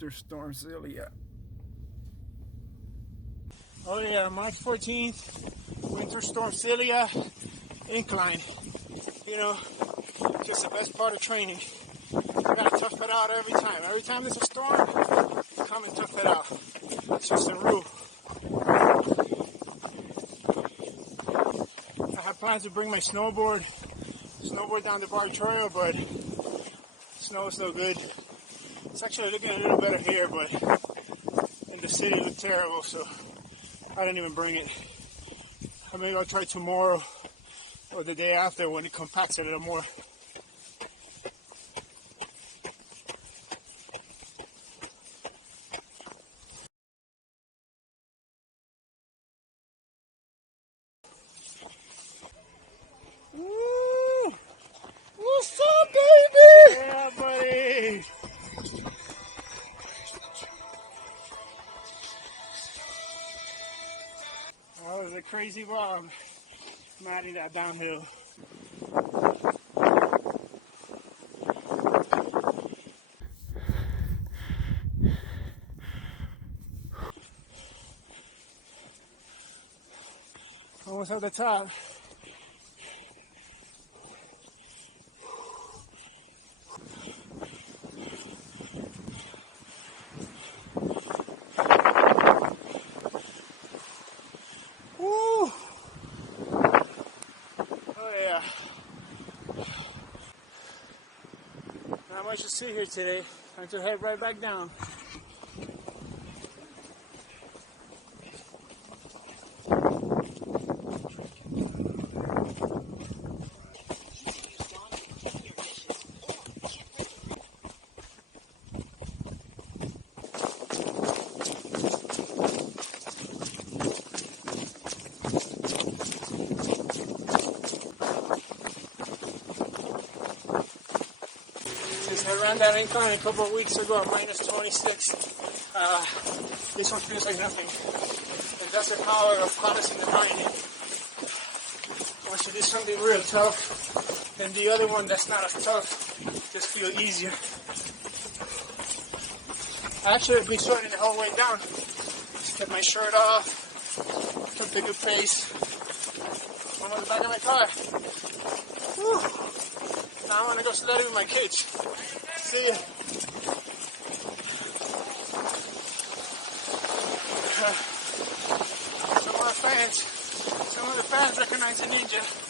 Winter Strom Xylia. Oh yeah, March 14th, Winter Strom Xylia incline. You know, just the best part of training. You gotta tough it out every time. Every time there's a storm, come and tough it out. It's just a rule. I have plans to bring my snowboard down the bar trail, but snow is so good. It's actually looking a little better here, but in the city it looked terrible, so I didn't even bring it. Maybe I'll try tomorrow or the day after when it compacts a little more. Woo! What's up, baby? Yeah, buddy. That was a crazy bob. I'm adding that downhill. Almost at the top. Woo! Oh yeah. Not much to see here today. Time to head right back down. Since I ran that incline a couple of weeks ago at minus 26, this one feels like nothing. And that's the power of harnessing the mind. Once you do something real tough, then the other one that's not as tough just feels easier. I actually have been sweating the whole way down. Just kept my shirt off, took a good pace. I'm on the back of my car. Whew. Now I want to go sledding with my kids. See ya. Some of the fans recognize the ninja.